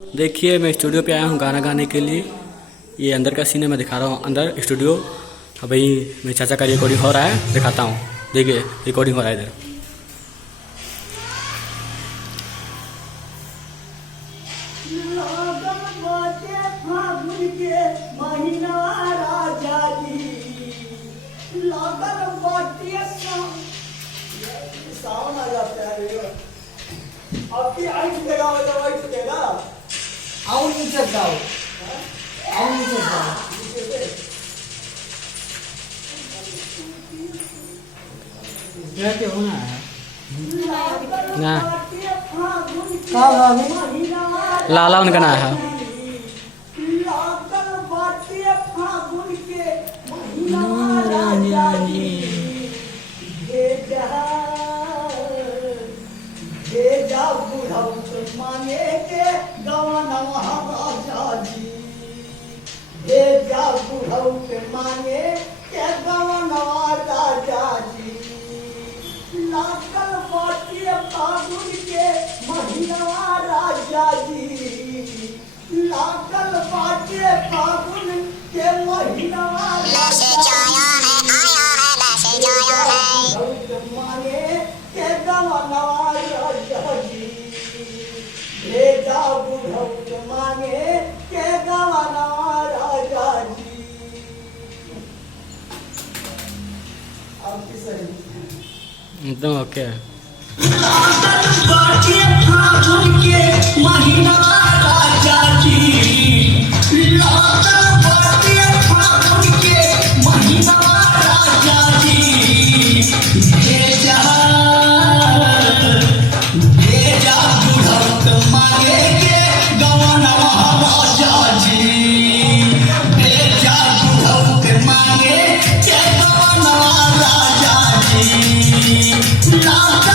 देखिए मैं स्टूडियो पे आया हूँ गाना गाने के लिए। ये अंदर का सीन है, मैं दिखा रहा हूँ अंदर स्टूडियो। अभी मेरे चाचा का रिकॉर्डिंग हो रहा है, दिखाता हूँ। देखिए रिकॉर्डिंग हो रहा है इधर। सावन आ जाता है। आपकी आइट लगा हुआ था, वाइट लगा। आओ नीचे जाओ, आओ नीचे जाओ। क्या होना है ना क्या भाभी लाला उनका ना है। मांगे के गवाना महाराजा जी, भेजा बुढ़ऊ के मांगे के गवाना राजा जी। लागल बाटिया फागुन के महीना राजा जी, लागल बाटिया फागुन के महीना राजा जी। मांगे के गवाना राजा जी, भेजा बुढ़ऊ के मांगे के गवाना राजा जी। आपकी सही एकदम ओके। लागल बाटिया फागुन के महीना